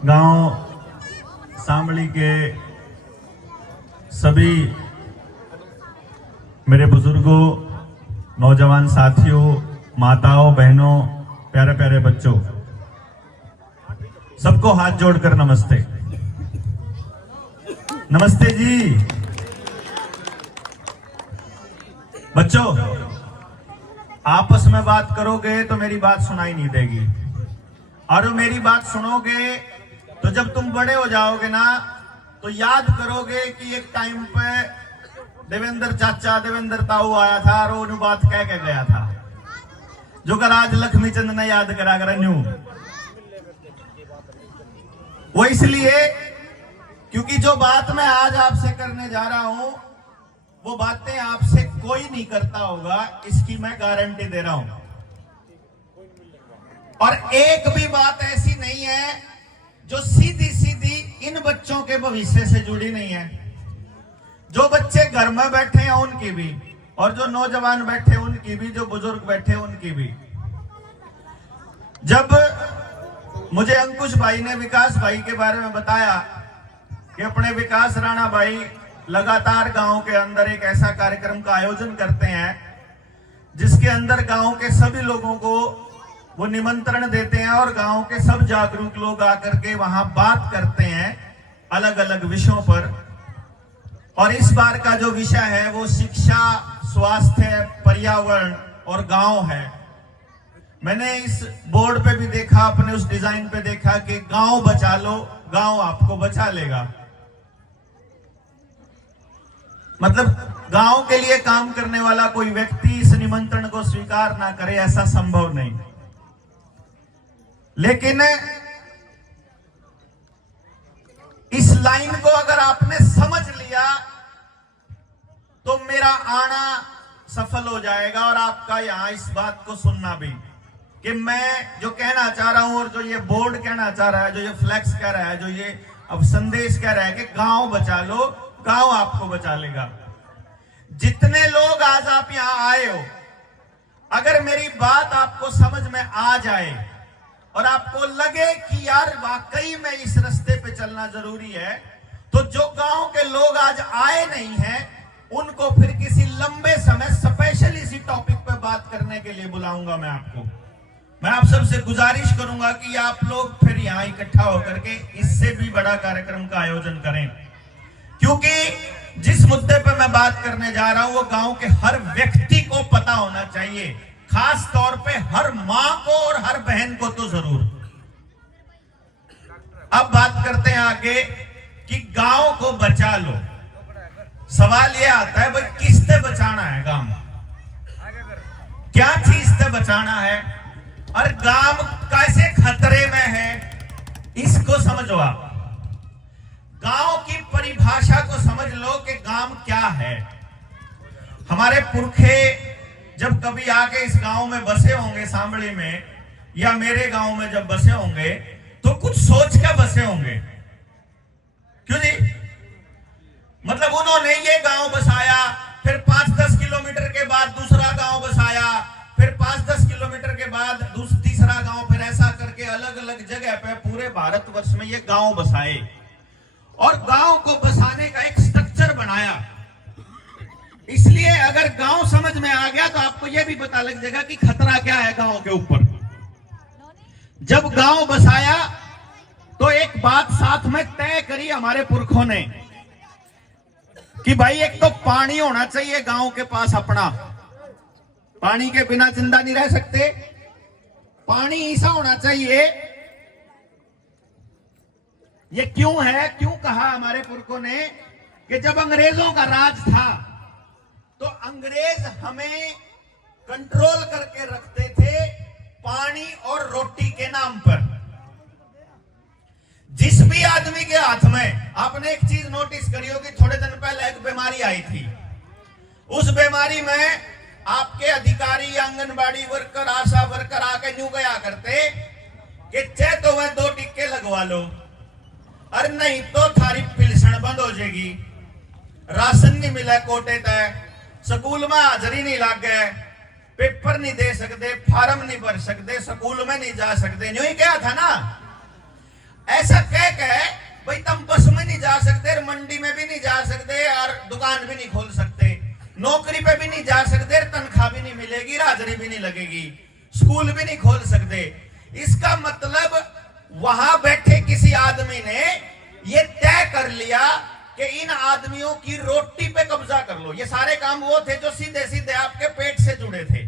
गांव शामली के सभी मेरे बुजुर्गों, नौजवान साथियों, माताओं, बहनों, प्यारे प्यारे बच्चों, सबको हाथ जोड़कर नमस्ते। नमस्ते जी। बच्चों, आपस में बात करोगे तो मेरी बात सुनाई नहीं देगी, और मेरी बात सुनोगे तो जब तुम बड़े हो जाओगे ना तो याद करोगे कि एक टाइम पे देवेंद्र चाचा, देवेंद्र ताऊ आया था और वो बात कह के गया था जो कर आज लक्ष्मी चंद ने याद करा कर न्यू। वो इसलिए क्योंकि जो बात मैं आज आपसे करने जा रहा हूं वो बातें आपसे कोई नहीं करता होगा, इसकी मैं गारंटी दे रहा हूं। और एक भी बात ऐसी नहीं है जो सीधी सीधी इन बच्चों के भविष्य से जुड़ी नहीं है। जो बच्चे घर में बैठे हैं उनकी भी, और जो नौजवान बैठे उनकी भी, जो बुजुर्ग बैठे उनकी भी। जब मुझे अंकुश भाई ने विकास भाई के बारे में बताया कि अपने विकास राणा भाई लगातार गांव के अंदर एक ऐसा कार्यक्रम का आयोजन करते हैं जिसके अंदर गांव के सभी लोगों को वो निमंत्रण देते हैं और गांव के सब जागरूक लोग आकर के वहां बात करते हैं अलग अलग विषयों पर। और इस बार का जो विषय है वो शिक्षा, स्वास्थ्य, पर्यावरण और गांव है। मैंने इस बोर्ड पे भी देखा, अपने उस डिजाइन पे देखा कि गांव बचा लो, गांव आपको बचा लेगा। मतलब गांव के लिए काम करने वाला कोई व्यक्ति इस निमंत्रण को स्वीकार ना करे, ऐसा संभव नहीं। लेकिन इस लाइन को अगर आपने समझ लिया तो मेरा आना सफल हो जाएगा, और आपका यहां इस बात को सुनना भी कि मैं जो कहना चाह रहा हूं और जो ये बोर्ड कहना चाह रहा है, जो ये फ्लैक्स कह रहा है, जो ये अब संदेश कह रहा है कि गांव बचा लो, गांव आपको बचा लेगा। जितने लोग आज आप यहां आए हो, अगर मेरी बात आपको समझ में आ जाए और आपको लगे कि यार वाकई में इस रास्ते पे चलना जरूरी है, तो जो गांव के लोग आज आए नहीं हैं उनको फिर किसी लंबे समय स्पेशल इसी टॉपिक पे बात करने के लिए बुलाऊंगा। मैं आप सबसे गुजारिश करूंगा कि आप लोग फिर यहां इकट्ठा होकर के इससे भी बड़ा कार्यक्रम का आयोजन करें, क्योंकि जिस मुद्दे पे मैं बात करने जा रहा हूं वो गांव के हर व्यक्ति को पता होना चाहिए, खास तौर पे हर मां को और हर बहन को तो जरूर। अब बात करते हैं आगे कि गांव को बचा लो। सवाल यह आता है भाई किससे बचाना है गांव, क्या चीज से बचाना है, और गांव कैसे खतरे में है, इसको समझो। आप गांव की परिभाषा को समझ लो कि गांव क्या है। हमारे पुरखे जब कभी आके इस गांव में बसे होंगे, शामली में या मेरे गांव में जब बसे होंगे, तो कुछ सोच के बसे होंगे। क्यों जी? मतलब उन्होंने ये गांव बसाया, फिर 5-10 किलोमीटर के बाद दूसरा गांव बसाया, फिर 5-10 किलोमीटर के बाद तीसरा गांव, फिर ऐसा करके अलग अलग जगह पे पूरे भारतवर्ष में ये गांव बसाए और गांव को बसाने का एक स्ट्रक्चर बनाया। इसलिए अगर गांव समझ में आ गया तो आपको यह भी पता लग जाएगा कि खतरा क्या है गांव के ऊपर। जब गांव बसाया तो एक बात साथ में तय करी हमारे पुरखों ने कि भाई एक तो पानी होना चाहिए गांव के पास अपना, पानी के बिना जिंदा नहीं रह सकते। पानी ऐसा होना चाहिए, ये क्यों है, क्यों कहा हमारे पुरखों ने कि जब अंग्रेजों का राज था तो अंग्रेज हमें कंट्रोल करके रखते थे पानी और रोटी के नाम पर। जिस भी आदमी के हाथ में, आपने एक चीज नोटिस करी होगी, थोड़े दिन पहले एक बीमारी आई थी। उस बीमारी में आपके अधिकारी, आंगनबाड़ी वर्कर, आशा वर्कर आके यूं गया करते कि चाहे तो वह 2 टिक्के लगवा लो, और नहीं तो थारी पिलसण बंद हो जाएगी, राशन नहीं मिला कोटे तय, स्कूल में हाजरी नहीं लग गए, पेपर नहीं दे सकते, फार्म नहीं भर सकते, स्कूल में नहीं जा सकते। यूं ही क्या था ना। ऐसा कह भाई तुम बस में नहीं जा सकते, मंडी में भी नहीं जा सकते और दुकान भी नहीं खोल सकते, नौकरी पे भी नहीं जा सकते, तनख्वाह भी नहीं मिलेगी, हाजिरी भी नहीं लगेगी, स्कूल भी नहीं खोल सकते। इसका मतलब वहां बैठे किसी आदमी ने ये तय कर लिया कि इन आदमियों की रोटी पे कब्जा कर लो। ये सारे काम वो थे जो सीधे सीधे आपके पेट से जुड़े थे।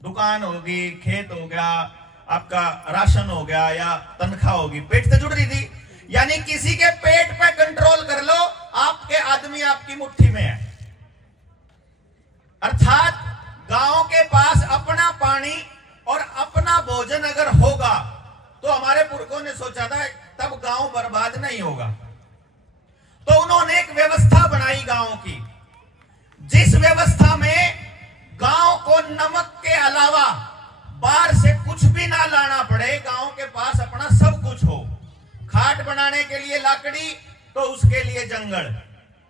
दुकान होगी, खेत हो गया, आपका राशन हो गया या तनख्वाह होगी, पेट से जुड़ रही थी। यानी किसी के पेट पे कंट्रोल कर लो, आपके आदमी आपकी मुट्ठी में है। अर्थात गांव के पास अपना पानी और अपना भोजन अगर होगा तो हमारे पुरखों ने सोचा था तब गांव बर्बाद नहीं होगा। तो उन्होंने एक व्यवस्था बनाई गांव की, जिस व्यवस्था में गांव को नमक के अलावा बाहर से कुछ भी ना लाना पड़े, गांव के पास अपना सब कुछ हो। खाट बनाने के लिए लकड़ी तो उसके लिए जंगल,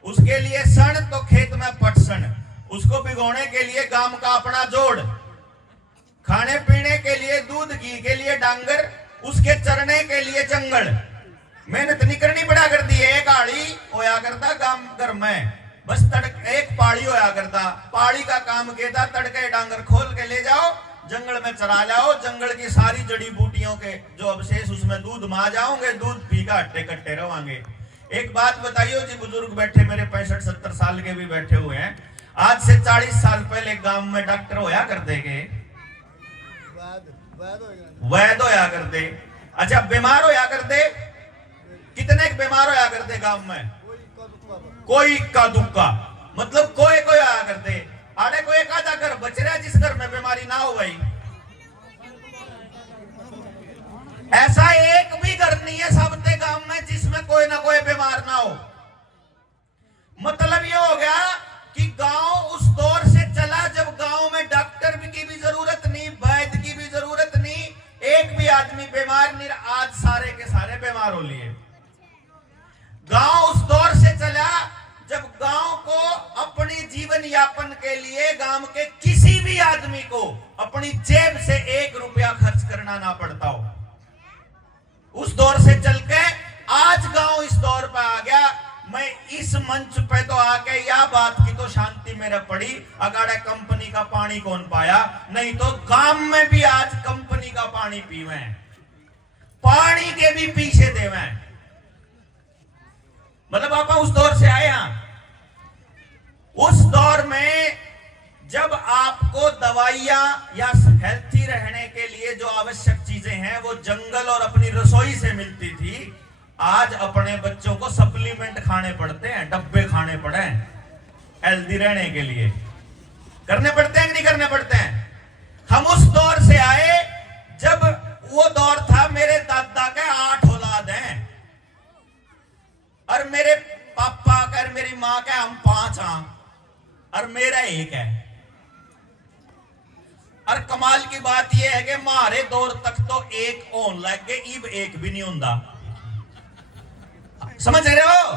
उसके लिए सण तो खेत में पटसन, उसको भिगोने के लिए गांव का अपना जोड़, खाने पीने के लिए दूध, घी के लिए डांगर, उसके चरने के लिए जंगल। मेहनत नहीं करनी पड़ा करती है। एक आड़ी होया करता गांव घर में, बस एक पाड़ी होया करता, पाड़ी का काम कहता तड़के डांगर खोल के ले जाओ, जंगल में चरा लाओ, जंगल की सारी जड़ी बूटियों के जो अवशेष उसमें दूध मा जाओगे, दूध पी का हट्टे कट्टे रहोगे। एक बात बताइयो जी, बुजुर्ग बैठे मेरे 65-70 साल के भी बैठे हुए हैं, आज से 40 साल पहले गांव में डॉक्टर होया करते के वैद होया करते। अच्छा, बीमार होया करते, कितने बीमार होया करते गांव में? कोई इक्का दुक्का, मतलब कोई कोई आया करते। आड़े कोई एक आधा घर बच रहा है जिस घर में बीमारी ना हो भाई। ऐसा एक भी घर नहीं है सबते गांव में जिसमें कोई ना कोई बीमार ना हो। मतलब ये हो गया कि गांव उस दौर से चला जब गांव में डॉक्टर की भी जरूरत नहीं, वैद्य की भी जरूरत नहीं, एक भी आदमी बीमार नहीं। आज सारे के सारे बीमार हो लिए। गांव उस दौर से चला जब गांव को अपनी जीवन यापन के लिए गांव के किसी भी आदमी को अपनी जेब से 1 रुपया खर्च करना ना पड़ता हो। उस दौर से चल के आज गांव इस दौर पर आ गया। मैं इस मंच पे तो आके यह बात की तो शांति मेरे पड़ी, अगाड़े कंपनी का पानी कौन पाया, नहीं तो गांव में भी आज कंपनी का पानी पीवे, पानी के भी पीछे देवे। मतलब आप उस दौर से आए हैं। उस दौर में जब आपको दवाइयां या हेल्थी रहने के लिए जो आवश्यक चीजें हैं वो जंगल और अपनी रसोई से मिलती थी, आज अपने बच्चों को सप्लीमेंट खाने पड़ते हैं, डब्बे खाने पड़े हैं हेल्दी रहने के लिए। करने पड़ते हैं कि नहीं करने पड़ते हैं? हम उस दौर से आए जब वो दौर था मेरे दादा के 8 औलाद हैं और मेरे पापा का और मेरी मां का हम 5 हैं और मेरा 1 है। और कमाल की बात यह है कि हमारे दौर तक तो 1 होने लग गए, इब 1 भी नहीं होता। समझ रहे हो?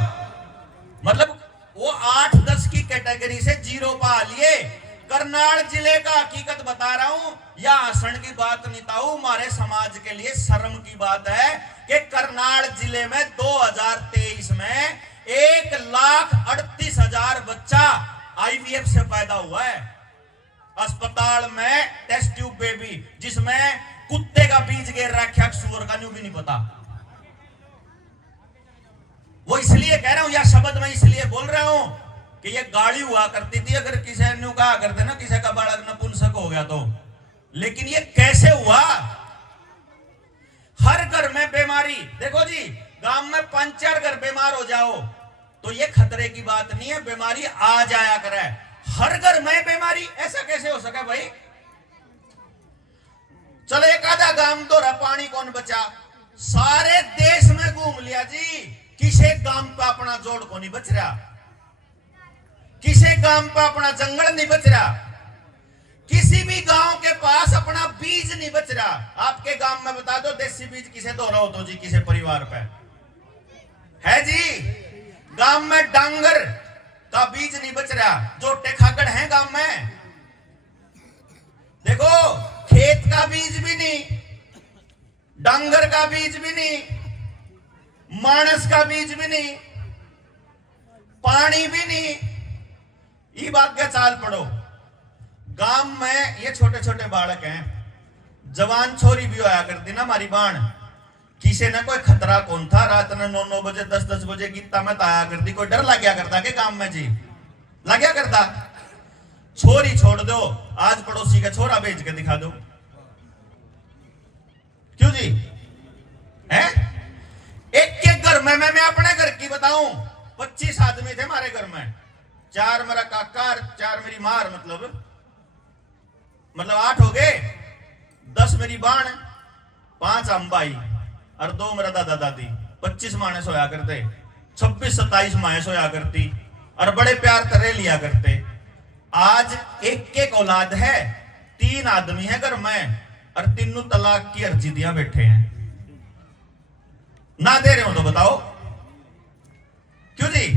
मतलब वो 8-10 की कैटेगरी से 0 पा लिए। करनाल जिले का हकीकत बता रहा हूं, या हंसण की बात नहीं था, हमारे समाज के लिए शर्म की बात है कि करनाल जिले में 2023 में 1,38,000 बच्चा IVF से पैदा हुआ है। अस्पताल में टेस्ट ट्यूब बेबी, जिसमें कुत्ते का बीज गिर रखा, सुअर का न्यू भी नहीं पता। वो इसलिए कह रहा हूं, या शब्द में इसलिए बोल रहा हूं कि ये गाड़ी हुआ करती थी अगर किसी ने कहा करते ना किसी का बालक नपुंसक हो गया तो। लेकिन ये कैसे हुआ? हर घर में बीमारी। देखो जी, गांव में 5-4 घर बीमार हो जाओ तो ये खतरे की बात नहीं है, बीमारी आ जाया करे। हर घर में बीमारी, ऐसा कैसे हो सका भाई? चलो एक आधा गांव तो रहा, पानी कौन बचा? सारे देश में घूम लिया जी, किसी गांव पे अपना जोड़ को नहीं बच रहा, किसी गांव पे अपना जंगल नहीं बच रहा, किसी भी गांव के पास अपना बीज नहीं बच रहा। आपके गांव में बता दो देसी बीज किसे दो रहा हो तो जी, किसी परिवार पे है जी? गांव में डांगर का बीज नहीं बच रहा। जोटे खाकड़ हैं गांव में, देखो खेत का बीज भी नहीं, डांगर का बीज भी नहीं, मानस का बीज भी नहीं, पानी भी नहीं, ये बात का चाल पड़ो। गांव में ये छोटे छोटे बालक हैं, जवान छोरी भी होया करती ना हमारी बाण, किसी ने कोई खतरा कौन था, रात ने 9-9 बजे 10-10 बजे गीता में आया करती, कोई डर लग गया करता के गांव में जी, लग गया करता। छोरी छोड़ दो, आज पड़ोसी का छोरा भेज के दिखा दो, क्यों जी है? एक घर में, मैं अपने घर की बताऊं, 25 आदमी थे हमारे घर में, 4 मेरा काका, 4 मेरी मार, मतलब 8 हो गए, 10 मेरी बाण, 5 अंबाई और 2 मेरा दादा दादी, 25 माने सोया करते, 26-27 माए सोया करती और बड़े प्यार तरह लिया करते। आज एक औलाद है, 3 आदमी है घर में और तीनों तलाक की अर्जी दिया बैठे हैं। ना दे रहे हो तो बताओ क्यों जी?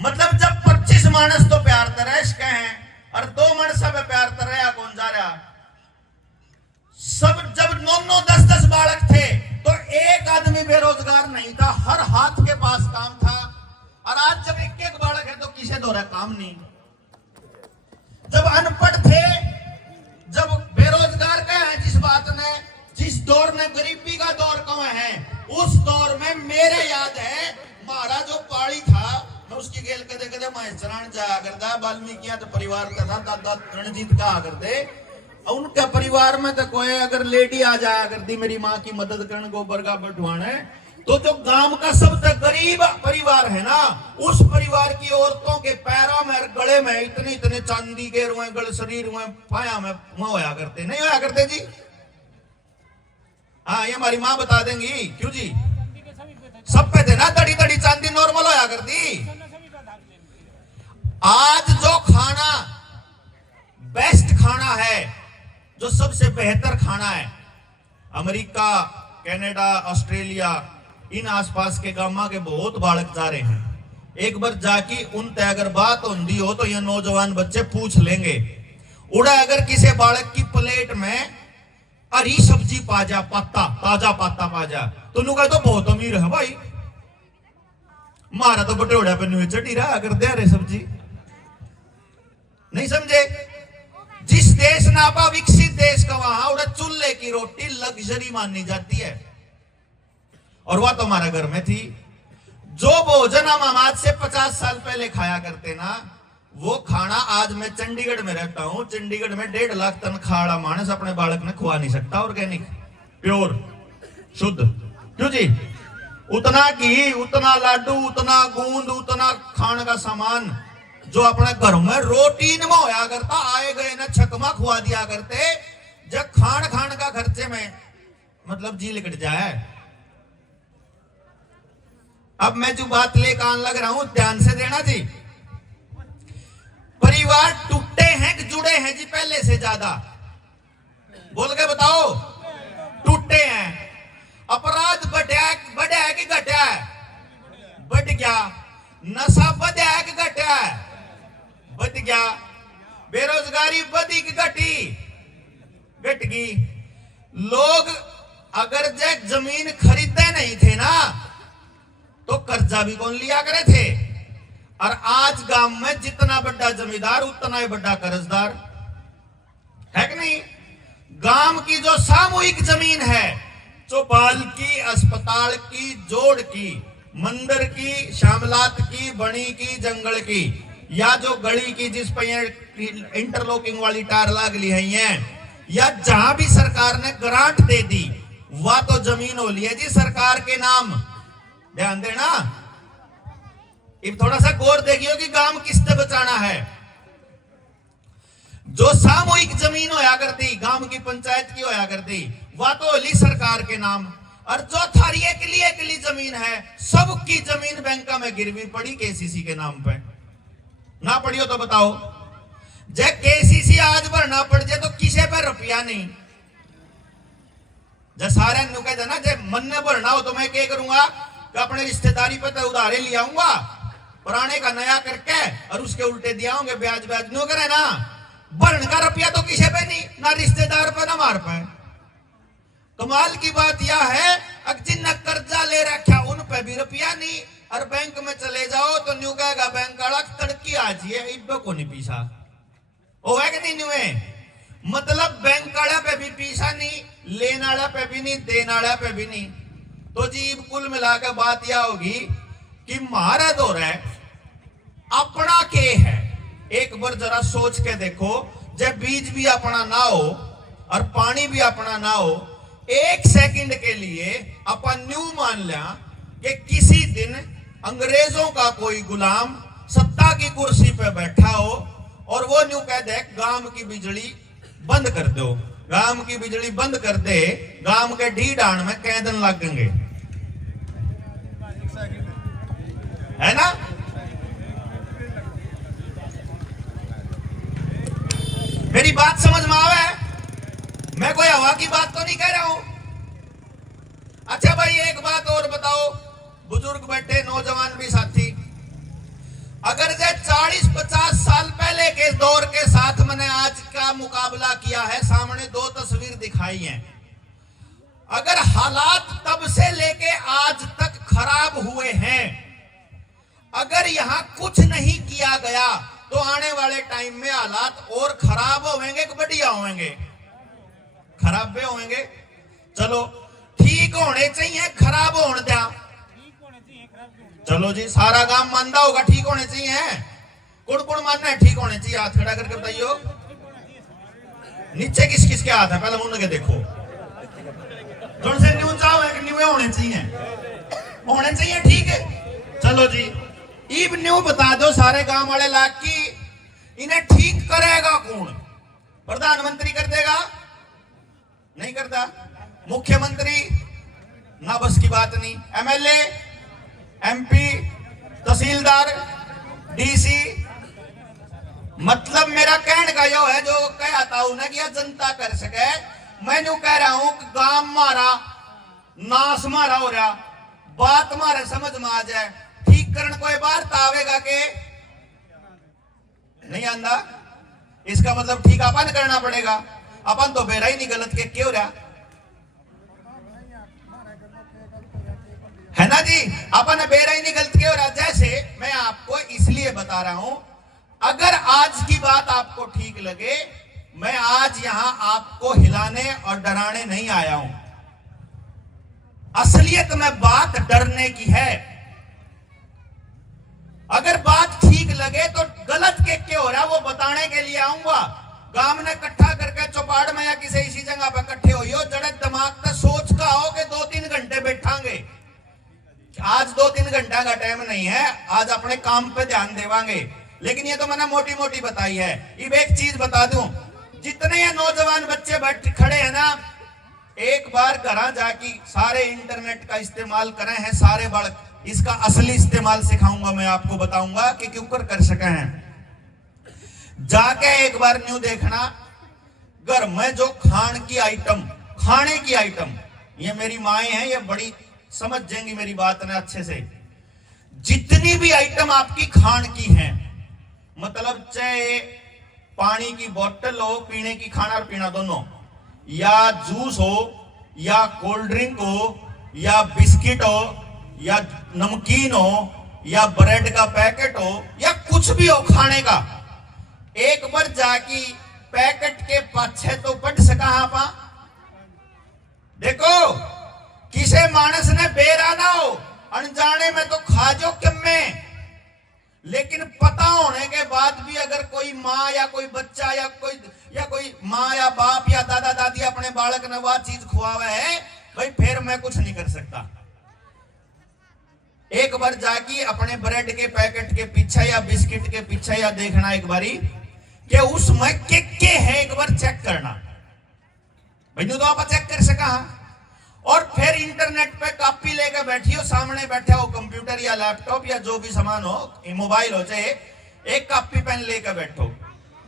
मतलब जब 25 मानस तो प्यार तरह के हैं और 2 मानस सब प्यार तरह, कौन जा रहा? सब जब 9-9 10-10 बालक थे तो एक आदमी बेरोजगार नहीं था, हर हाथ के पास काम था। और आज जब एक बालक है तो किसे दो रहा काम नहीं। जब अनपढ़ थे, जब बेरोजगार का है, जिस बात ने, जिस दौर ने गरीबी का दौर कम है, उस दौर में मेरे याद है हमारा जो पाड़ी था, मैं उसकी गेल कदे कदे माइसरान जाया करता, वाल्मीकि तो परिवार का था, दादा रणजीत कहा करते, उनके परिवार में तो कोई अगर लेडी आ जाया करती मेरी माँ की मदद करने, गोबर का बंटवाने, तो जो गांव का सबसे गरीब परिवार है ना, उस परिवार की औरतों के पैरों में और गले में इतने इतने चांदी के रुए, गल शरीर में, पाया में होया करते, नहीं होया करते जी? हाँ, ये हमारी माँ बता देंगी, क्यों जी? सब पे थे ना, तड़ी तड़ी चांदी नॉर्मल होया करती। आज जो खाना बेस्ट खाना है, जो सबसे बेहतर खाना है, अमेरिका, कनाडा, ऑस्ट्रेलिया, इन आसपास के गांव के बहुत बालक जा रहे हैं। एक बार जाके उन तय अगर बात होती हो तो ये नौजवान बच्चे पूछ लेंगे, उड़ा अगर किसी बालक की प्लेट में हरी सब्जी पा जा, पत्ता, ताजा पत्ता पा जा, तो नु कहे तो बहुत अमीर है भाई, मारा तो बटोड़ा पे नुए चटी रहा कर दे रहे सब्जी। नहीं समझे? जिस देश नापा विकसित देश का, वहां उड़ा चूल्हे की रोटी लग्जरी मानी जाती है, और वह तो हमारे घर में थी। जो भोजन हम आज से 50 साल पहले खाया करते ना, वो खाना आज मैं चंडीगढ़ में रहता हूं, चंडीगढ़ में 1.5 लाख तनख्वाह वाला मानस अपने बालक ने खुआ नहीं सकता ऑर्गेनिक, प्योर, शुद्ध, क्यों जी? उतना घी, उतना लाडू, उतना गूंद, उतना खाने का सामान जो अपने घर में रोटीन में होया करता, आए गए ना छकमा खुआ दिया करते, जब खान का खर्चे में मतलब जी लिकट जाए। अब मैं जो बात लेकर आने लग रहा हूं, ध्यान से देना जी। परिवार टूटे हैं कि जुड़े हैं जी पहले से ज्यादा? बोल के बताओ। टूटे हैं। अपराध बढ़ा है कि घटा है? बढ़ गया। नशा बढ़ा है कि घटा है? बढ़ गया। बेरोजगारी बढ़ी कि घटी? घट गई। लोग अगर जमीन खरीदते नहीं थे ना, तो कर्जा भी कौन लिया करे थे? और आज गांव में जितना बड़ा जमींदार उतना ही बड़ा कर्जदार है कि नहीं? गांव की जो सामूहिक जमीन है, चौपाल की, अस्पताल की, जोड़ की, मंदिर की, श्यामलात की, बणी की, जंगल की, या जो गली की जिस पर इंटरलॉकिंग वाली टार लाग ली है, या जहां भी सरकार ने ग्रांट दे दी, वह तो जमीन हो लिया जी सरकार के नाम। ध्यान देना। अब थोड़ा सा गौर देखियो कि गांव किससे बचाना है। जो सामूहिक जमीन होया करती, गांव की पंचायत की होया करती, वह तो होली सरकार के नाम। और जो थारी अकेली जमीन है, सबकी जमीन बैंक में गिरवी पड़ी केसीसी के नाम पे। ना पड़ी हो तो बताओ। जब केसीसी आज भरना पड़ जाए तो किसे पर रुपया नहीं। जब सारे कह देना जब मन ने भरना हो तो मैं क्या करूंगा कि अपने रिश्तेदारी पे तो उधारे ले आऊंगा, पुराने का नया करके और उसके उल्टे दिया होंगे, ब्याज ब्याज नो करे ना। भरण का रुपया तो किसी पे नहीं, ना रिश्तेदार पे ना मार पे। कमाल की बात यह है, जिनने कर्जा ले रखा उन पे भी रुपया नहीं, और बैंक में चले जाओ तो न्यू कहेगा बैंक वाला तड़की आजिए इब्बे को नहीं पीसा, ओ है कि नहीं न्यू है। मतलब बैंक वाला पे भी पीसा नहीं, लेने वाला पे भी नहीं, देने वाला पे भी नहीं। तो जी कुल मिलाकर बात यह होगी कि महारा दौर है अपना के है। एक बार जरा सोच के देखो, जब बीज भी अपना ना हो और पानी भी अपना ना हो, एक सेकंड के लिए अपन न्यू मान लिया कि किसी दिन अंग्रेजों का कोई गुलाम सत्ता की कुर्सी पे बैठा हो और वो न्यू कह दे गांव की बिजली बंद कर दो, गांव की बिजली बंद कर दे, गांव के ढी डांड में कैदन लगेंगे, है ना। मेरी बात समझ में आवे? मैं कोई हवा की बात तो नहीं कह रहा हूं। अच्छा भाई एक बात और बताओ, बुजुर्ग बैठे, नौजवान भी साथी, अगर जे 40-50 साल पहले के दौर के साथ मैंने आज का मुकाबला किया है, सामने दो तस्वीर दिखाई हैं, अगर हालात तब से लेके आज तक खराब हुए हैं, अगर यहां कुछ नहीं किया गया तो आने वाले टाइम में हालात और खराब होंगे कि बढ़िया होंगे? खराब भी होंगे। चलो ठीक होने चाहिए, खराब होने दिया, चलो जी सारा गांव मानता होगा ठीक होने चाहिए। कौन कौन मानना है ठीक होने चाहिए? हाथ खड़ा करके बताइयो। नीचे किस किस के हाथ है, पहले उनके देखो। जोन से न्यू चाहो है कि न्यू होने चाहिए, होने चाहिए, ठीक है। चलो जी इब न्यू बता दो सारे गांव वाले लाख की, इन्हें ठीक करेगा कौन? प्रधानमंत्री कर देगा? नहीं करता। मुख्यमंत्री ना, बस की बात नहीं। एमएलए, एमपी, तहसीलदार, डीसी, मतलब मेरा कहने का यो है जो कहता हूं ना कि यह जनता कर सके। मैं न्यू कह रहा हूं कि गांव मारा नाश मारा हो रहा, बात मारे समझ में आ जाए, ठीक करण कोई बार आवेगा के नहीं आंदा, इसका मतलब ठीक अपन करना पड़ेगा। अपन तो बेरा ही नहीं गलत के क्यों रहा, है ना जी, अपन बेरा ही नहीं गलत क्यों रहा। जैसे मैं आपको इसलिए बता रहा हूं, अगर आज की बात आपको ठीक लगे, मैं आज यहां आपको हिलाने और डराने नहीं आया हूं। असलियत में बात डरने की है। अगर बात ठीक लगे तो गलत के क्या हो रहा वो बताने के लिए आऊंगा। गांव ने इकट्ठा करके चौपाड़ में या किसी इसी जगह पर इकट्ठे हो, जड़े दिमाग का सोच का हो कि 2-3 घंटे बैठांगे। आज 2-3 घंटा का टाइम नहीं है, आज अपने काम पे ध्यान देवांगे। लेकिन ये तो मैंने मोटी मोटी बताई है। अब एक चीज बता दूं, जितने ये नौजवान बच्चे बैठ खड़े हैं ना, एक बार घर जाके सारे इंटरनेट का इस्तेमाल करें हैं सारे बालक। इसका असली इस्तेमाल सिखाऊंगा, मैं आपको बताऊंगा कि क्यों कर सके हैं। जाके एक बार न्यू देखना, घर में जो खाने की आइटम, ये मेरी माएं हैं, ये बड़ी समझ जाएंगी मेरी बात ना अच्छे से। जितनी भी आइटम आपकी खान की हैं, मतलब चाहे पानी की बोतल हो, पीने की, खाना और पीना दोनों, या जूस हो, या कोल्ड ड्रिंक हो, या बिस्किट हो, या नमकीन हो, या ब्रेड का पैकेट हो, या कुछ भी हो खाने का, एक बार जाके पैकेट के पाछे तो पढ़ सका आपा। देखो किसे मानस ने बेरा ना हो, अनजाने में तो खा जो किम्मे, लेकिन पता होने के बाद भी अगर कोई माँ या कोई बच्चा या कोई माँ या बाप या दादा दादी अपने बालक ने वह चीज खुआवे है, भाई फिर मैं कुछ नहीं कर सकता। एक बार जाके अपने ब्रेड के पैकेट के पीछे या बिस्किट के पीछे या देखना एक बारी कि उसमें के है, एक बार चेक करना। भाई तो आप चेक कर सका। और फिर इंटरनेट पे कॉपी लेकर बैठियो, सामने बैठे हो कंप्यूटर या लैपटॉप या जो भी सामान हो, मोबाइल हो चाहे, एक कॉपी पेन लेकर बैठो,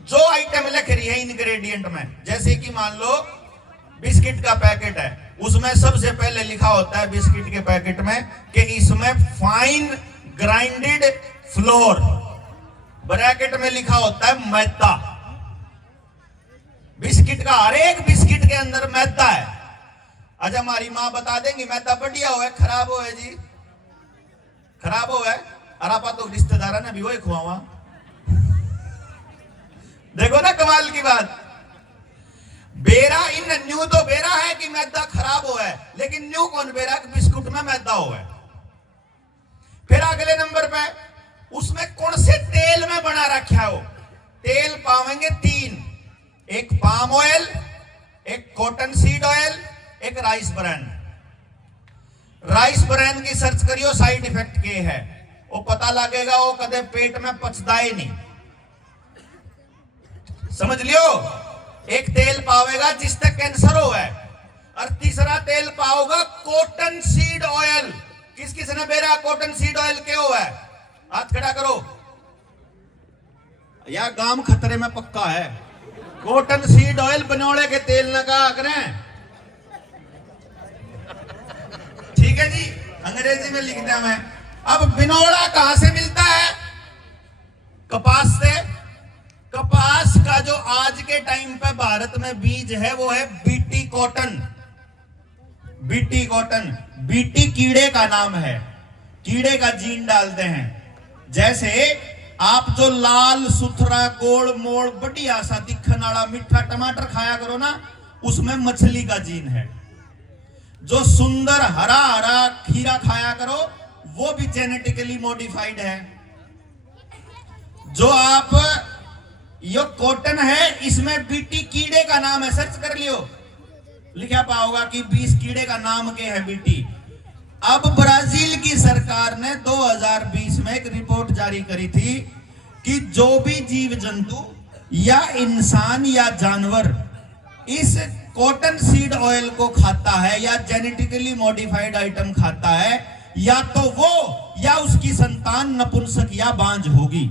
जो आइटम लिख रही है इंग्रेडिएंट में, जैसे कि मान लो बिस्किट का पैकेट है, उसमें सबसे पहले लिखा होता है बिस्किट के पैकेट में कि इसमें फाइन ग्राइंडेड फ्लोर, ब्रैकेट में लिखा होता है मैदा। बिस्किट का हर एक बिस्किट के अंदर मैदा है। अच्छा हमारी माँ बता देंगी मैदा बढ़िया हो खराब हो जी, खराब हो गए और आप तो रिश्तेदार ने भी वही खुआवा। देखो ना कमाल की बात, बेरा इन न्यू तो बेरा है कि मैदा खराब हो है, लेकिन न्यू कौन बेरा कि बिस्कुट में मैदा हो है। फिर अगले नंबर पे उसमें कौन से तेल में बना रखा हो। तेल पावेंगे 3, एक पाम ऑयल, एक कॉटन सीड ऑयल, एक राइस ब्रान। राइस ब्रान की सर्च करियो, साइड इफेक्ट के है वो पता लगेगा, वो कदे पेट में पचता ही नहीं, समझ लियो। एक तेल पावेगा जिससे कैंसर हो है, और तीसरा तेल पाओगा कॉटन सीड ऑयल। किस किस ने बेरा कॉटन सीड ऑयल के हो है, हाथ खड़ा करो। या गांव खतरे में पक्का है। कॉटन सीड ऑयल बनौले के तेल न कहा करें, ठीक है जी, अंग्रेजी में लिख दिया मैं। अब बिनौला कहां से मिलता है? कपास से। कपास का जो आज के टाइम पे भारत में बीज है वो है BT cotton. BT cotton, BT कीड़े का नाम है, कीड़े का जीन डालते हैं। जैसे आप जो लाल सुथरा गोल मोड़ बढ़िया सा दिखने वाला मीठा टमाटर खाया करो ना, उसमें मछली का जीन है। जो सुंदर हरा हरा खीरा खाया करो वो भी जेनेटिकली मॉडिफाइड है। जो आप ये कॉटन है इसमें बीटी कीड़े का नाम है, सर्च कर लियो, लिखा पाओगा कि 20 कीड़े का नाम के है बीटी। अब ब्राजील की सरकार ने 2020 में एक रिपोर्ट जारी करी थी कि जो भी जीव जंतु या इंसान या जानवर इस कॉटन सीड ऑयल को खाता है या जेनेटिकली मॉडिफाइड आइटम खाता है, या तो वो या उसकी संतान नपुंसक या बांझ होगी।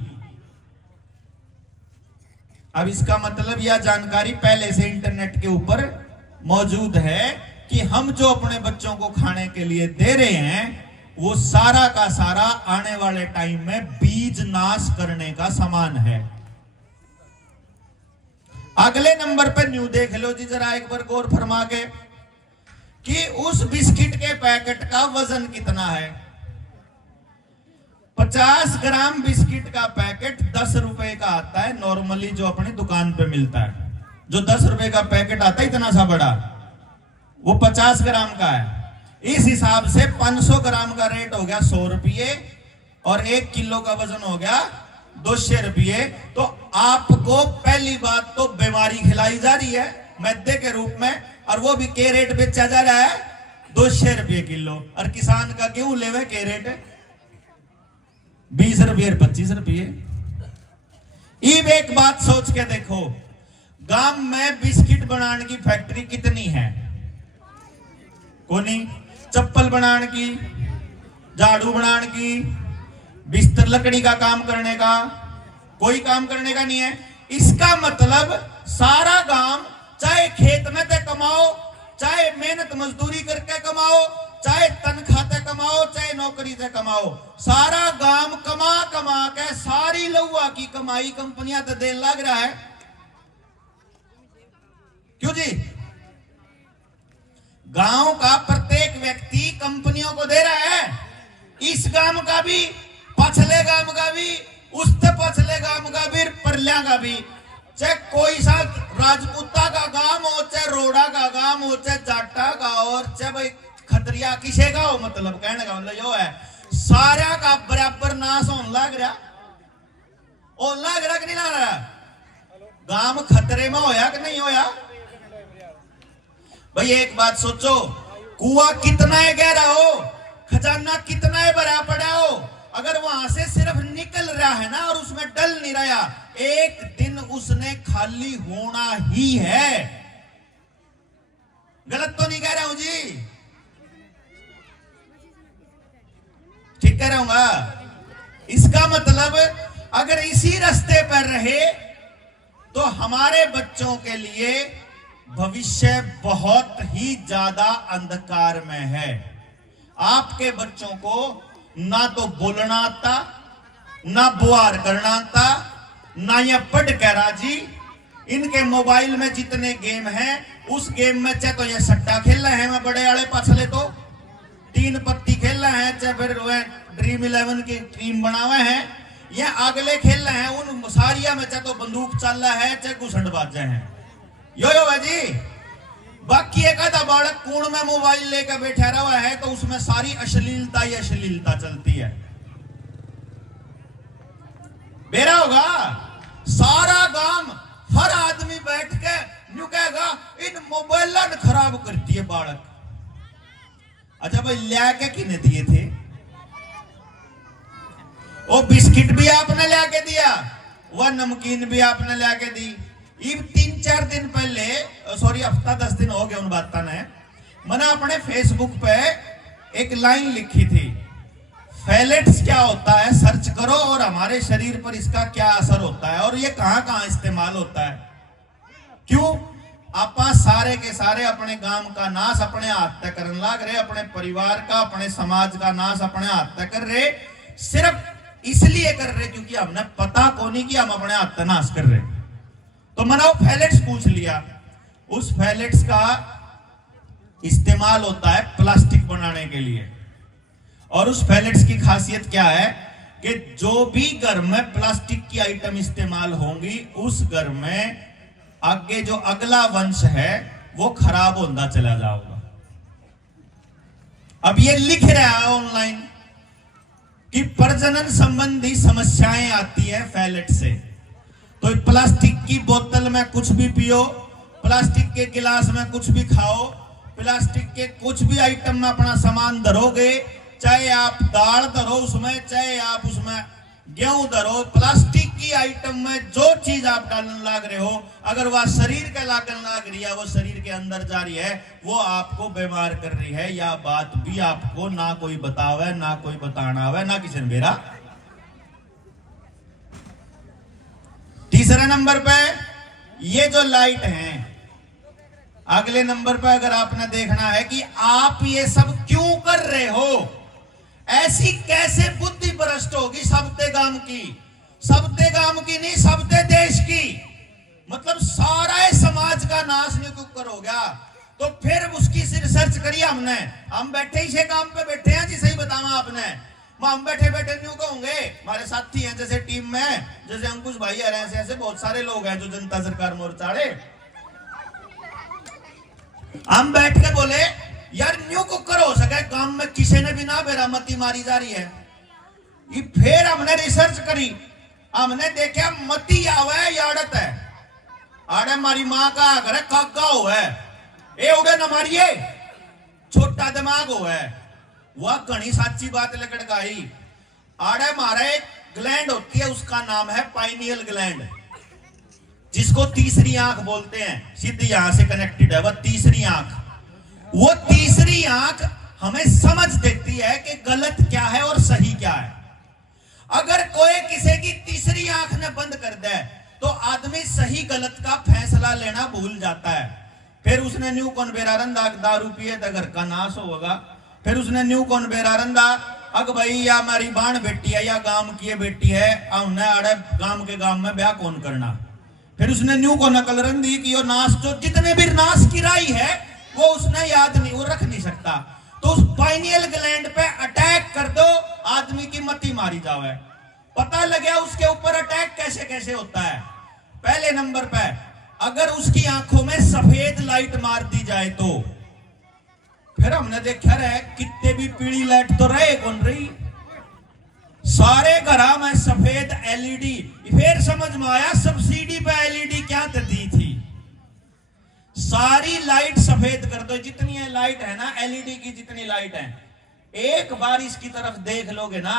अब इसका मतलब यह जानकारी पहले से इंटरनेट के ऊपर मौजूद है कि हम जो अपने बच्चों को खाने के लिए दे रहे हैं वो सारा का सारा आने वाले टाइम में बीज नाश करने का सामान है। अगले नंबर पे न्यू देख लो जी जरा एक बार गौर फरमा के कि उस बिस्किट के पैकेट का वजन कितना है। 50 ग्राम बिस्किट का पैकेट 10 रुपए का आता है नॉर्मली, जो अपनी दुकान पे मिलता है। जो 10 रुपए का पैकेट आता है इतना सा बड़ा, वो 50 ग्राम का है। इस हिसाब से 500 ग्राम का रेट हो गया 100 रुपये और 1 किलो का वजन हो गया 200 रुपये। तो आपको पहली बात तो बीमारी खिलाई जा रही है मैदे के रूप में, और वो भी के रेट बेचा जा रहा है 200 रुपये किलो। और किसान का गेहूं लेवे के रेट 20 रुपये 25 रुपये। अब एक बात सोच के देखो, गांव में बिस्किट बनाने की फैक्ट्री कितनी है? कोनी। चप्पल बनाने की, झाड़ू बनाने की, बिस्तर लकड़ी का काम करने का, कोई काम करने का नहीं है। इसका मतलब सारा गांव चाहे खेत में ते कमाओ, चाहे मेहनत मजदूरी करके कमाओ, चाहे तनख्वाह ते कमाओ, चाहे नौकरी से कमाओ, सारा गांव कमा कमा के सारी लौआ की कमाई कंपनियां तो देने लग रहा है। क्यों जी? गांव का प्रत्येक व्यक्ति कंपनियों को दे रहा है। इस गांव का भी, पछले गांव का भी, उससे पछले गांव का भी, परल्या का भी, चाहे कोई सा राजपूता का गांव हो, चाहे रोड़ा का गांव हो, चाहे जाटा का, और चाहे भाई खतरिया किसे का हो, मतलब कहने का मतलब यो है सारा का बराबर नाश होने लग रहा। और लग रहा कि नहीं लग रहा? गांव खतरे में होया कि नहीं होया? भाई एक बात सोचो, कुआं कितना है गहरा हो, खजाना कितना है भरा पड़ा हो, अगर वहां से सिर्फ निकल रहा है ना और उसमें डल नहीं रहा, एक दिन उसने खाली होना ही है। गलत तो नहीं कह रहा हूं जी? ठीक कह रहा हूं? इसका मतलब अगर इसी रास्ते पर रहे तो हमारे बच्चों के लिए भविष्य बहुत ही ज्यादा अंधकार में है। आपके बच्चों को ना तो बोलना आता, ना बुआर करना आता, ना ये पढ़ के राजी। इनके मोबाइल में जितने गेम हैं उस गेम में चाहे तो ये सट्टा खेल रहे हैं मैं बड़े आड़े पछले तो तीन पत्ती खेल रहे हैं, चाहे फिर वह ड्रीम 11 की टीम बनावे हैं, या अगले खेल रहे हैं उन सारिया में, चाहे तो बंदूक चल रहा है चाहे घुसंडबाजे हैं। यो भाजी, बाकी एक आधा बालक कूण में मोबाइल लेकर बैठा रहा है तो उसमें सारी अश्लीलता ही अश्लीलता चलती है। बेरा होगा सारा गांव हर आदमी बैठ के न्यू कहेगा इन मोबाइल खराब करती है बालक। अच्छा भाई, लिया के किने दिए थे? वो बिस्किट भी आपने लिया के दिया, वह नमकीन भी आपने लिया के दी। 3-4 दिन पहले, सॉरी हफ्ता 10 दिन हो गए उन बातों ने, मैंने अपने फेसबुक पे एक लाइन लिखी थी, फैलेट्स क्या होता है सर्च करो और हमारे शरीर पर इसका क्या असर होता है और ये कहां कहां इस्तेमाल होता है। क्यों आपा सारे के सारे अपने गांव का नाश अपने हाथ तक करने लग रहे, अपने परिवार का अपने समाज का नाश अपने हाथ तक कर रहे, सिर्फ इसलिए कर रहे क्योंकि हमने पता को नहीं कि हम अपने हाथ तक नाश कर रहे। तो मैंने वो फैलेट्स पूछ लिया, उस फैलेट्स का इस्तेमाल होता है प्लास्टिक बनाने के लिए, और उस फैलेट्स की खासियत क्या है कि जो भी घर में प्लास्टिक की आइटम इस्तेमाल होंगी उस घर में आगे जो अगला वंश है वो खराब होता चला जाएगा। अब ये लिख रहा है ऑनलाइन कि प्रजनन संबंधी समस्याएं आती है फैलेट से। तो प्लास्टिक की बोतल में कुछ भी पियो, प्लास्टिक के गिलास में कुछ भी खाओ, प्लास्टिक के कुछ भी आइटम में अपना सामान धरोगे, चाहे आप दाल धरो उसमें, चाहे आप उसमें गेहूं धरो, प्लास्टिक की आइटम में जो चीज आप डालने लग रहे हो, अगर वह शरीर के लागन लग रही है, वो शरीर के अंदर जा रही है, वो आपको बीमार कर रही है। या बात भी आपको ना कोई बतावे, ना कोई बताना आवे, ना किसी ने बेरा। तीसरे नंबर पे ये जो लाइट है, अगले नंबर पे अगर आपने देखना है कि आप ये सब क्यों कर रहे हो, ऐसी कैसे बुद्धि भ्रष्ट होगी सबते गांव की, सबते गांव की नहीं सबते देश की, मतलब सारा समाज का नाश निकुकर हो गया। तो फिर उसकी रिसर्च करी हमने, हम बैठे ही काम पे बैठे हैं जी, सही बताना आपने, हम बैठे बैठे न्यू कहूंगे, हमारे साथी हैं जैसे टीम में, जैसे अंकुश भाई है, ऐसे बहुत सारे लोग हैं जो जनता सरकार मोर्चाड़े, हम बैठ के बोले यार न्यू कुकर हो सके काम में किसी ने भी ना बेरामती मारी जा रही है। ये फिर हमने रिसर्च करी, हमने देखा मती आवे याड़त है, आड़े मारी माँ का घर है काका हो है, ए उड़े न मारिए, छोटा दिमाग हो है, वह घनी साची बात लकड़काई। आड़े मारे ग्लैंड होती है, उसका नाम है पाइनियल ग्लैंड, जिसको तीसरी आंख बोलते हैं, सीधी यहां से कनेक्टेड है वह तीसरी आंख। वो तीसरी आंख हमें समझ देती है कि गलत क्या है और सही क्या है। अगर कोई किसी की तीसरी आंख ने बंद कर दे तो आदमी सही गलत का फैसला लेना भूल जाता है। फिर उसने न्यू कौन बेरारंदा दारू पिए तो घर का नाश होगा, फिर उसने न्यू कौन बेरारंदा अग भाई या हमारी बाण बेटी है या गांव की बेटी है, हमने अड़े गांव के गांव में ब्याह कौन करना। फिर उसने न्यू को नकल रंदी कि वो नाश जो जितने भी नाश की राई है वो उसने याद नहीं, वो रख नहीं सकता। तो उस पाइनियल ग्लैंड पे अटैक कर दो, आदमी की मती मारी जावे। पता लगे उसके ऊपर अटैक कैसे कैसे होता है। पहले नंबर पे अगर उसकी आंखों में सफेद लाइट मार दी जाए तो, फिर हमने देखा रहे कितने भी पीली लाइट तो रहे कौन रही, सारे घरा में सफेद एलईडी। फिर समझ में आया सब्सिडी पे एलईडी क्या दी थी, सारी लाइट सफेद कर दो, जितनी है लाइट है ना एलईडी की जितनी लाइट है, एक बार इसकी तरफ देख लोगे ना,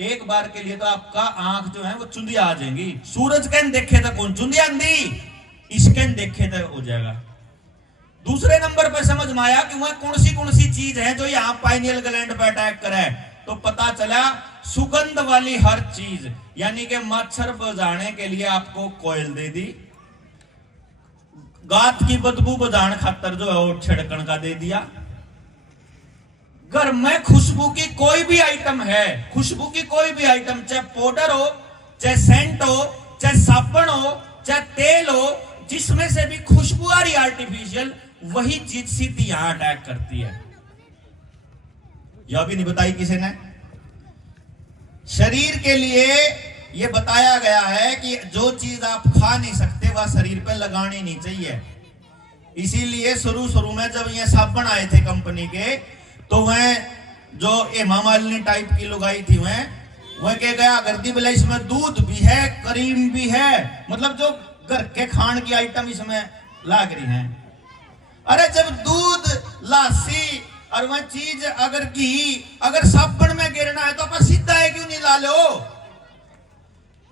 एक बार के लिए तो आपका आंख जो है वो चुंदिया आ जाएंगी। सूरज कैन देखे तो कौन चुंदिया आंधी, इसकैन देखे तो हो जाएगा। दूसरे नंबर पर समझ में आया कि वह कौन सी चीज है जो यहाँ पाइनियल ग्लैंड पर अटैक करे, तो पता चला सुगंध वाली हर चीज, यानी कि मच्छर बुझाने के लिए आपको कोयल दे दी, गात की बदबू बुझाने खातर जो है वो छिड़कन का दे दिया। घर में खुशबू की कोई भी आइटम है, खुशबू की कोई भी आइटम, चाहे पाउडर हो, चाहे सेंट हो, चाहे साबुन हो, चाहे तेल हो, जिसमें से भी खुशबू आ रही आर्टिफिशियल, वही चीज सीधी यहां अटैक करती है। यह भी नहीं बताई किसी ने। शरीर के लिए यह बताया गया है कि जो चीज आप खा नहीं सकते वह शरीर पे लगानी नहीं चाहिए। इसीलिए शुरू में जब ये साबुन आए थे कंपनी के, तो वह जो हेमा मालिनी टाइप की लुगाई थी वह कह गया करती बोले इसमें दूध भी है, क्रीम भी है, मतलब जो घर के खान की आइटम इसमें लाग रही हैं। अरे जब दूध, लासी और वह चीज अगर घी अगर साबुन में गिरना है तो अपन सीधा है क्यों नहीं ला लो?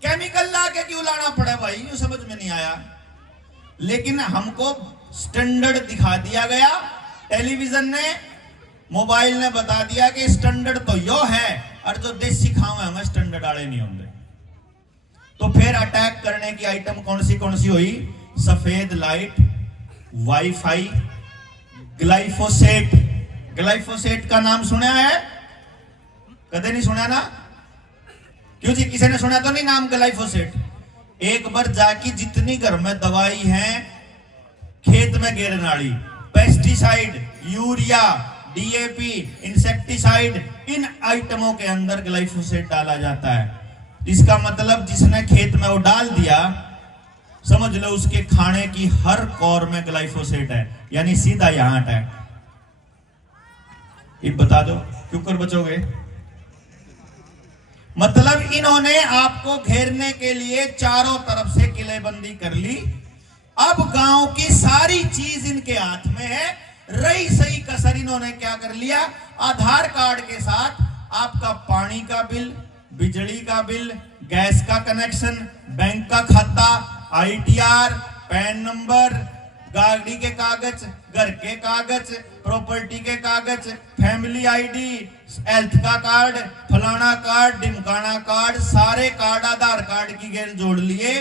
केमिकल ला के क्यों लाना पड़ा भाई? यूं समझ में नहीं आया। लेकिन हमको स्टैंडर्ड दिखा दिया गया, टेलीविजन ने, मोबाइल ने बता दिया कि स्टैंडर्ड तो यो है और जो देसी खाओ है हमें स्टैंडर्ड वाले नहीं होंगे। तो फिर अटैक करने की आइटम कौन सी हुई? सफेद लाइट, वाईफाई, ग्लाइफोसेट। ग्लाइफोसेट का नाम सुना है? कदे नहीं सुना ना? क्यों जी, किसी ने सुना तो नहीं नाम ग्लाइफोसेट? एक बार जाके जितनी घर में दवाई है खेत में गिरने वाली, पेस्टिसाइड, यूरिया, डीएपी, इंसेक्टिसाइड, इन आइटमों के अंदर ग्लाइफोसेट डाला जाता है। इसका मतलब जिसने खेत में वो डाल दिया, समझ लो उसके खाने की हर कौर में ग्लाइफोसेट है, यानी सीधा यहां अटैक। ये बता दो क्यों कर बचोगे? मतलब इन्होंने आपको घेरने के लिए चारों तरफ से किलेबंदी कर ली। अब गांव की सारी चीज इनके हाथ में है। रही सही कसर इन्होंने क्या कर लिया? आधार कार्ड के साथ आपका पानी का बिल, बिजली का बिल, गैस का कनेक्शन, बैंक का खाता, आईटीआर, पैन नंबर, गाड़ी के कागज, घर के कागज, प्रॉपर्टी के कागज, फैमिली आईडी, हेल्थ का कार्ड, फलाना कार्ड, ढिमकाना कार्ड, सारे कार्ड आधार कार्ड की गेल जोड़ लिए।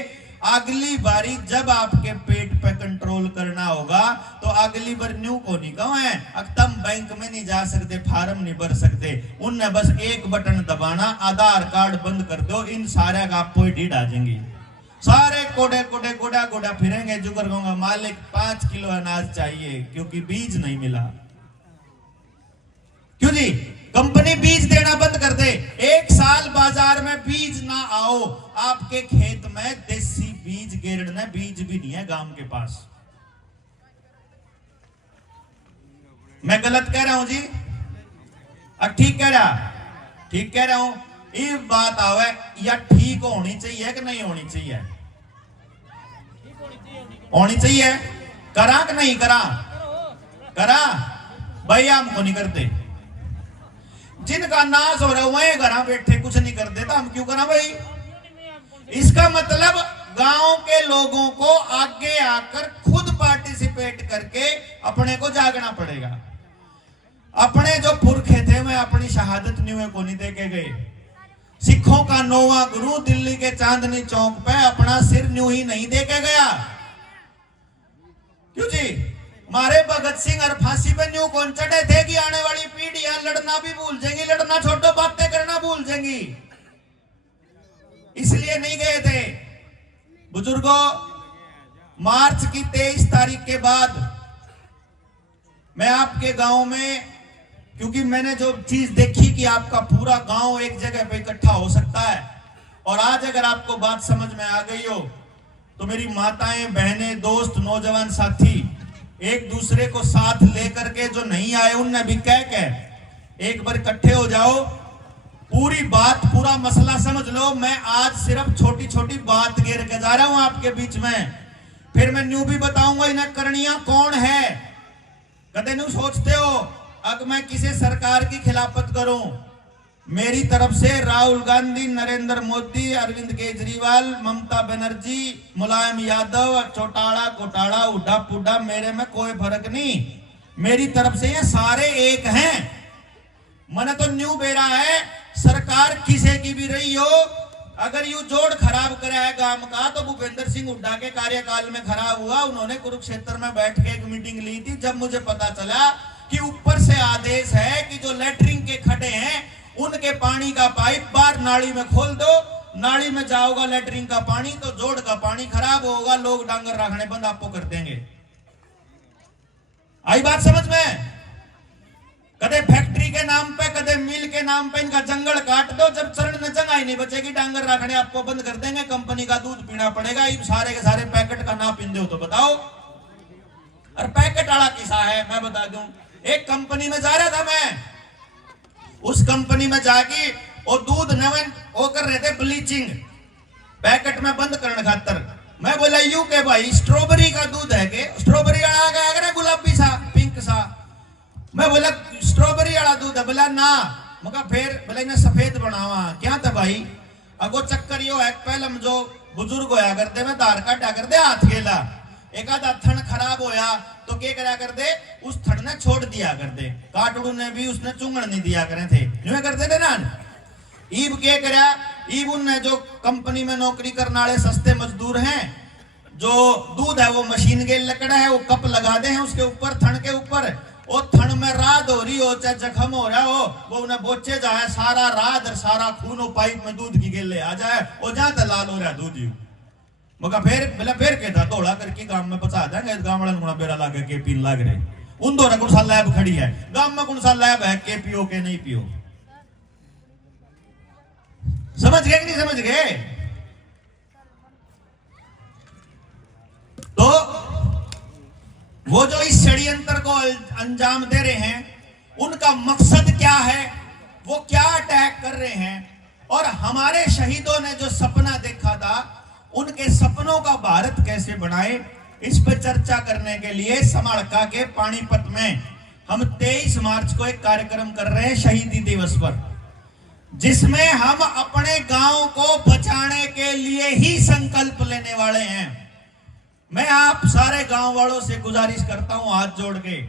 अगली बारी जब आपके पेट पे कंट्रोल करना होगा तो अगली बार न्यू को नहीं कहो है तुम बैंक में नहीं जा सकते, फार्म नहीं भर सकते, उनने बस एक बटन दबाना, आधार कार्ड बंद कर दो, इन सारे का आपको ढीठ आ जाएंगी। सारे कोडे कोडे गोडा गोडा फिरेंगे, जुगर कहूंगा मालिक 5 किलो अनाज चाहिए क्योंकि बीज नहीं मिला। क्यों जी? कंपनी बीज देना बंद कर दे। एक साल बाजार में बीज ना आओ, आपके खेत में देसी बीज गिरने बीज भी नहीं है गांव के पास। मैं गलत कह रहा हूं जी? ठीक कह रहा? ठीक कह रहा हूं। ये बात आवे या ठीक होनी चाहिए कि नहीं होनी चाहिए? होनी चाहिए। करा कि नहीं करा? करा भाई, हमको नहीं करते। जिनका नाश हो रहा है वही घर बैठे कुछ नहीं करते, तो हम क्यों करा भाई? इसका मतलब गांव के लोगों को आगे आकर खुद पार्टिसिपेट करके अपने को जागना पड़ेगा। अपने जो पुरखे थे वे अपनी शहादत न्यू को नहीं देके गए। सिखों का 9वां गुरु दिल्ली के चांदनी चौक पे अपना सिर न्यू ही नहीं देके गया। क्यों जी? हमारे भगत सिंह और फांसी पे न्यू कौन चढ़े थे कि आने वाली पीढ़ियां लड़ना भी भूल जाएंगी, लड़ना छोड़ो बातें करना भूल जाएंगी, इसलिए नहीं गए थे। बुजुर्गों, मार्च की 23 तारीख के बाद मैं आपके गांव में, क्योंकि मैंने जो चीज देखी कि आपका पूरा गांव एक जगह पे इकट्ठा हो सकता है, और आज अगर आपको बात समझ में आ गई हो तो मेरी माताएं, बहनें, दोस्त, नौजवान साथी एक दूसरे को साथ लेकर के जो नहीं आए उनने भी कह एक बार इकट्ठे हो जाओ, पूरी बात, पूरा मसला समझ लो। मैं आज सिर्फ छोटी छोटी बात गिर के जा रहा हूं आपके बीच में, फिर मैं न्यू भी बताऊंगा इन्हें करनिया कौन है। कदे न्यू सोचते हो अगर मैं किसी सरकार की खिलाफत करूं, मेरी तरफ से राहुल गांधी, नरेंद्र मोदी, अरविंद केजरीवाल, ममता बनर्जी, मुलायम यादव, चौटाला घोटाला, उड्डा पुड्डा, मेरे में कोई फर्क नहीं। मेरी तरफ से ये सारे एक हैं। मैंने तो न्यू बेरा है, सरकार किसी की भी रही हो, अगर यू जोड़ खराब करा है गांव का तो भूपेंद्र सिंह हुड्डा के कार्यकाल में खराब हुआ। उन्होंने कुरुक्षेत्र में बैठ के एक मीटिंग ली थी, जब मुझे पता चला कि ऊपर से आदेश है कि जो लेटरिन के खड्डे हैं उनके पानी का पाइप बाहर नाली में खोल दो, नाली में जाओगा लेटरिन का पानी तो जोड़ का पानी खराब होगा, लोग डांगर रखने बंद आपको कर देंगे। आई बात समझ में? कदे फैक्ट्री के नाम पे, कदे नाम पे इनका जंगल काट दो, जब चरण में जगह ही नहीं बचेगी डांगर रखने आपको बंद कर देंगे, कंपनी का दूध पीना पड़ेगा। ये सारे के सारे पैकेट का ना पींदे हो तो बताओ। और पैकेट वाला किस्सा है, मैं बता दूं। एक कंपनी में जा रहा था मैं, उस कंपनी में जाके वो दूध नवन वो कर रहे थे ब्लीचिंग, पैकेट में बंद करने खातर। मैं बोला यू के भाई स्ट्रॉबेरी का दूध है के? स्ट्रॉबेरी वाला गया अगर गुलाबी सा पिंक सा। मैं बोला स्ट्रॉबेरी वाला दूध है? बोला ना। मगर फिर बोला इन्हें सफेद बनावा क्या था भाई? अगो चक्कर यो है, पहले हम जो बुजुर्ग होया करते में धार काटा करते हाथ गेला, एक आधा थन खराब होया तो क्या करा कर दे, उस थन ने छोड़ दिया कर दे, काटड़ू ने भी उसने चुंगड़ नहीं दिया करे थे, यूं करते थे ना। ईब क्या करा, ईब उनने जो कंपनी में नौकरी करने वाले सस्ते मजदूर हैं, जो दूध है वो मशीन के लकड़ा है, वो कप लगा दे हैं उसके ऊपर, थन के ऊपर, वो थन में राद हो रही हो चाहे जख्म हो रहा हो, वो उन्हें बोचे जाए सारा राद और सारा खून वो पाइप में दूध की गेले आ जाए, वो जहां लाल हो रहा है दूध। मगर फिर कहता तोड़ा करके गांव में पचा देंगे, गांव वाले गुणा बेरा लागे के पीन लाग रहे, उन दोनों कौन सा लैब खड़ी है, गांव में कौन सा लैब है के पियो के नहीं पियो। समझ गए कि नहीं समझ गए? तो वो जो इस षड्यंत्र को अंजाम दे रहे हैं, उनका मकसद क्या है, वो क्या अटैक कर रहे हैं, और हमारे शहीदों ने जो सपना देखा था, उनके सपनों का भारत कैसे बनाए, इस पर चर्चा करने के लिए समाड़का के पानीपत में हम 23 मार्च को एक कार्यक्रम कर रहे हैं शहीदी दिवस पर, जिसमें हम अपने गांव को बचाने के लिए ही संकल्प लेने वाले हैं। मैं आप सारे गांव वालों से गुजारिश करता हूं हाथ जोड़ के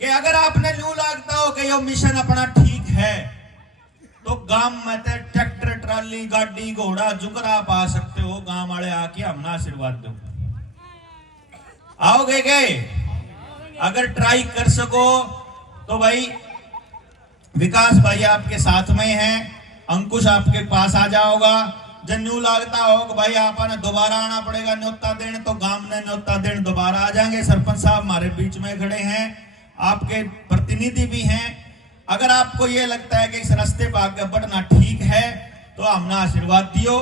कि अगर आपने न्यू लगता हो कि यो मिशन अपना ठीक है, तो गांव में ट्रैक्टर ट्राली गाड़ी घोड़ा जुकरा पा सकते हो, गांव वाले आके हमना आशीर्वाद दो। आओगे गए? अगर ट्राई कर सको तो भाई विकास भाई आपके साथ में हैं, अंकुश आपके पास आ जाओगा। जब न्यू लगता हो कि भाई आपने दोबारा आना पड़ेगा न्योता देने, तो गांव ने न्योता देने दोबारा आ जाएंगे। सरपंच साहब हमारे बीच में खड़े हैं, आपके प्रतिनिधि भी हैं। अगर आपको ये लगता है कि इस रास्ते पर आगे बढ़ना ठीक है तो हमने आशीर्वाद दियो,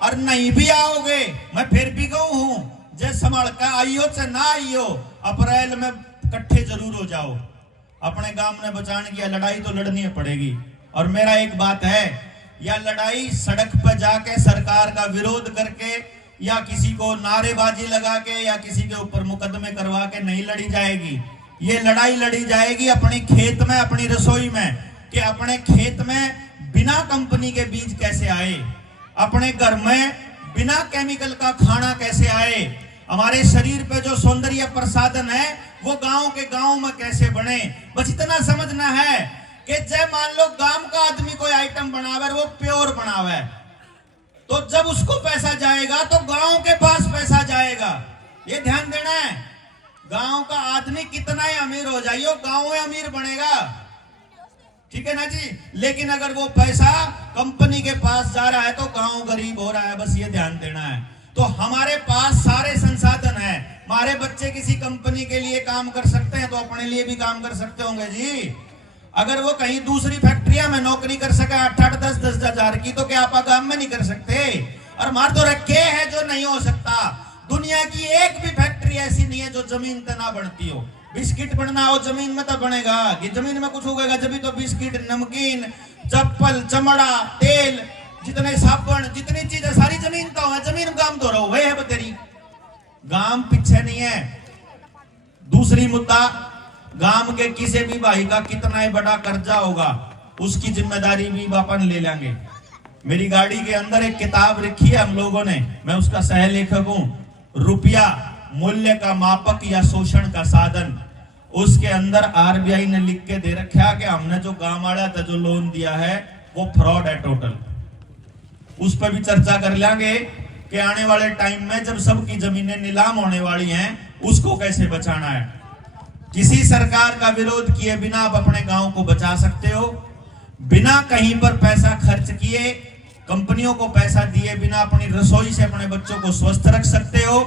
और नहीं भी आओगे मैं फिर भी कहूं हूं, जैसे संभाल का आइयो चाहे ना आइयो, अप्रैल में इकट्ठे जरूर हो जाओ। अपने गांव ने बचाने की लड़ाई तो लड़नी पड़ेगी। और मेरा एक बात है, या लड़ाई सड़क पर जाके सरकार का विरोध करके या किसी को नारेबाजी लगा के या किसी के ऊपर मुकदमे करवा के नहीं लड़ी जाएगी। ये लड़ाई लड़ी जाएगी अपने खेत में, अपनी रसोई में, कि अपने खेत में बिना कंपनी के बीज कैसे आए, अपने घर में बिना केमिकल का खाना कैसे आए, हमारे शरीर पे जो सौंदर्य प्रसाधन है वो गांव के गांव में कैसे बने। बस इतना समझना है कि जब मान लो गांव का आदमी कोई आइटम बनावे, वो प्योर बनावे, तो जब उसको पैसा जाएगा तो गांव के पास पैसा जाएगा। ये ध्यान देना है। गांव का आदमी कितना ही अमीर हो जाए, गांव में अमीर बनेगा, ठीक है ना जी। लेकिन अगर वो पैसा कंपनी के पास जा रहा है तो गांव गरीब हो रहा है, बस ये ध्यान देना है। तो हमारे पास सारे संसाधन हैं, हमारे बच्चे किसी कंपनी के लिए काम कर सकते हैं तो अपने लिए भी काम कर सकते होंगे जी। अगर वो कहीं दूसरी फैक्ट्रिया में नौकरी कर सके 8-8, 10-10 हजार की, तो क्या आप गांव में नहीं कर सकते? और मार तो रखे हैं जो नहीं हो सकता। दुनिया की एक भी फैक्ट्री ऐसी नहीं है जो जमीन पे ना बनती हो। बिस्किट बनना हो जमीन में तो बनेगा, कि जमीन में कुछ उगेगा जब तो बिस्किट, नमकीन, चप्पल, चमड़ा, तेल, जितने साबुन, जितनी चीजें सारी जमीन तो है। जमीन काम तो रहो वही है तेरी, गांव पीछे नहीं है। दूसरी मुद्दा, गांव के किसी भी भाई का कितना ही बड़ा कर्जा होगा उसकी जिम्मेदारी भी अपन ले लेंगे। मेरी गाड़ी के अंदर एक किताब रखी है हम लोगों ने, मैं उसका सह लेखक हूं, रुपया मूल्य का मापक या शोषण का साधन। उसके अंदर आरबीआई ने लिख के दे रखा कि हमने जो गांव वाला था जो लोन दिया है वो फ्रॉड है टोटल। उस पर भी चर्चा कर लेंगे कि आने वाले टाइम में जब सबकी जमीनें नीलाम होने वाली हैं उसको कैसे बचाना है। किसी सरकार का विरोध किए बिना आप अपने गांव को बचा सकते हो, बिना कहीं पर पैसा खर्च किए, कंपनियों को पैसा दिए बिना अपनी रसोई से अपने बच्चों को स्वस्थ रख सकते हो।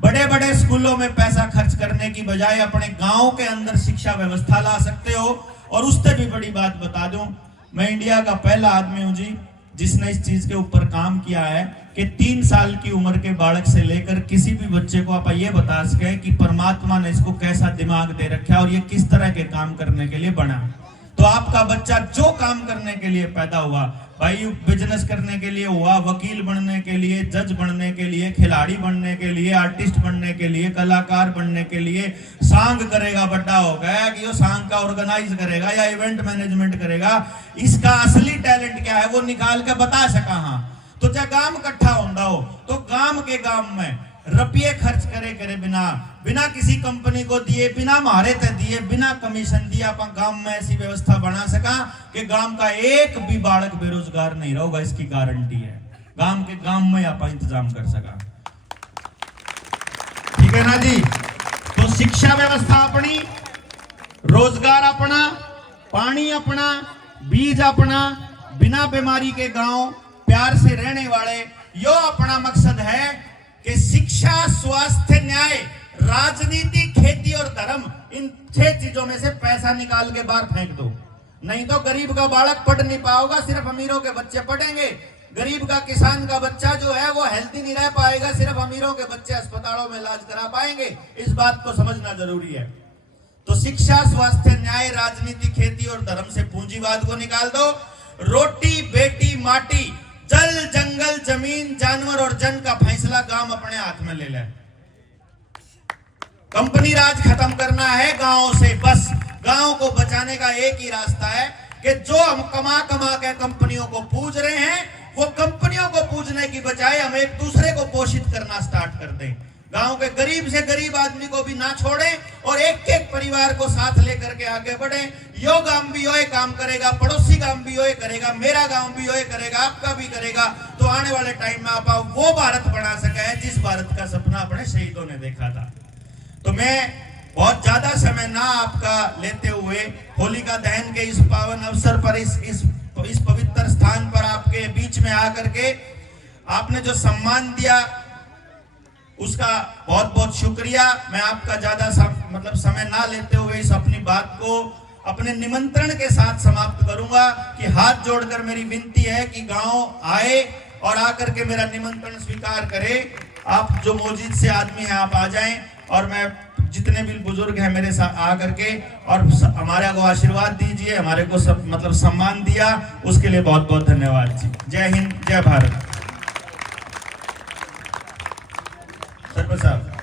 बड़े बड़े स्कूलों में पैसा खर्च करने की बजाय अपने गांव के अंदर शिक्षा व्यवस्था ला सकते हो। और उससे भी बड़ी बात बता दूं, मैं इंडिया का पहला आदमी हूं जी जिसने इस चीज के ऊपर काम किया है कि 3 साल की उम्र के बालक से लेकर किसी भी बच्चे को आप ये बता सके कि परमात्मा ने इसको कैसा दिमाग दे रखा है और ये किस तरह के काम करने के लिए बना। तो आपका बच्चा जो काम करने के लिए पैदा हुआ, भाई बिजनेस करने के लिए हुआ, वकील बनने के लिए, जज बनने के लिए, खिलाड़ी बनने के लिए, आर्टिस्ट बनने के लिए, कलाकार बनने के लिए, सांग करेगा, बड़ा हो गया कि वो सांग का ऑर्गेनाइज करेगा या इवेंट मैनेजमेंट करेगा, इसका असली टैलेंट क्या है वो निकाल के बता सका। हाँ तो चाहे गांव इकट्ठा होता हो तो गांव के गांव में रुपये खर्च करे बिना किसी कंपनी को दिए, बिना मारे ते दिए, बिना कमीशन दिए आप गांव में ऐसी व्यवस्था बना सका कि गांव का एक भी बालक बेरोजगार नहीं रहेगा, इसकी गारंटी है। गांव के गांव में आप इंतजाम कर सका। ठीक है ना जी। तो शिक्षा व्यवस्था अपनी, रोजगार अपना, पानी अपना, बीज अपना, बिना बीमारी के गांव, प्यार से रहने वाले, यो अपना मकसद है कि शिक्षा, स्वास्थ्य, न्याय, राजनीति, खेती और धर्म, इन 6 चीजों में से पैसा निकाल के बाहर फेंक दो। नहीं तो गरीब का बालक पढ़ नहीं पाएगा, सिर्फ अमीरों के बच्चे पढ़ेंगे। गरीब का किसान का बच्चा जो है वो हेल्थी नहीं रह पाएगा, सिर्फ अमीरों के बच्चे अस्पतालों में इलाज करा पाएंगे। इस बात को समझना जरूरी है। तो शिक्षा, स्वास्थ्य, न्याय, राजनीति, खेती और धर्म से पूंजीवाद को निकाल दो। रोटी, बेटी, माटी, जल, जंगल, जमीन, जानवर और जन का फैसला गांव अपने हाथ में ले ले। कंपनी राज खत्म करना है गांवों से। बस गांव को बचाने का एक ही रास्ता है कि जो हम कमा के कंपनियों को पूज रहे हैं, वो कंपनियों को पूजने की बजाय हम एक दूसरे को पोषित करना स्टार्ट कर दें। गांव के गरीब से गरीब आदमी को भी ना छोड़ें और एक एक परिवार को साथ लेकर के आगे बढ़े। यो गांव भी यो काम करेगा, पड़ोसी गांव भी यो करेगा, मेरा गांव भी यो करेगा, आपका भी करेगा। तो आने वाले टाइम में आप वो भारत बना सके जिस भारत का सपना अपने शहीदों ने देखा था। तो मैं बहुत ज्यादा समय ना आपका लेते हुए होलिका दहन के इस पावन अवसर पर, इस पवित्र स्थान पर आपके बीच में आकर के आपने जो सम्मान दिया उसका बहुत बहुत शुक्रिया। मैं आपका ज्यादा समय ना लेते हुए इस अपनी बात को अपने निमंत्रण के साथ समाप्त करूंगा कि हाथ जोड़कर मेरी विनती है कि गांव आए और आकर के मेरा निमंत्रण स्वीकार करे। आप जो मौजूद से आदमी हैं आप आ जाएं और मैं जितने भी बुजुर्ग हैं मेरे साथ आकर के और हमारे को आशीर्वाद दीजिए, हमारे को सब सम्मान दिया, उसके लिए बहुत बहुत धन्यवाद जी। जय हिंद, जय भारत। सरपंच साहब।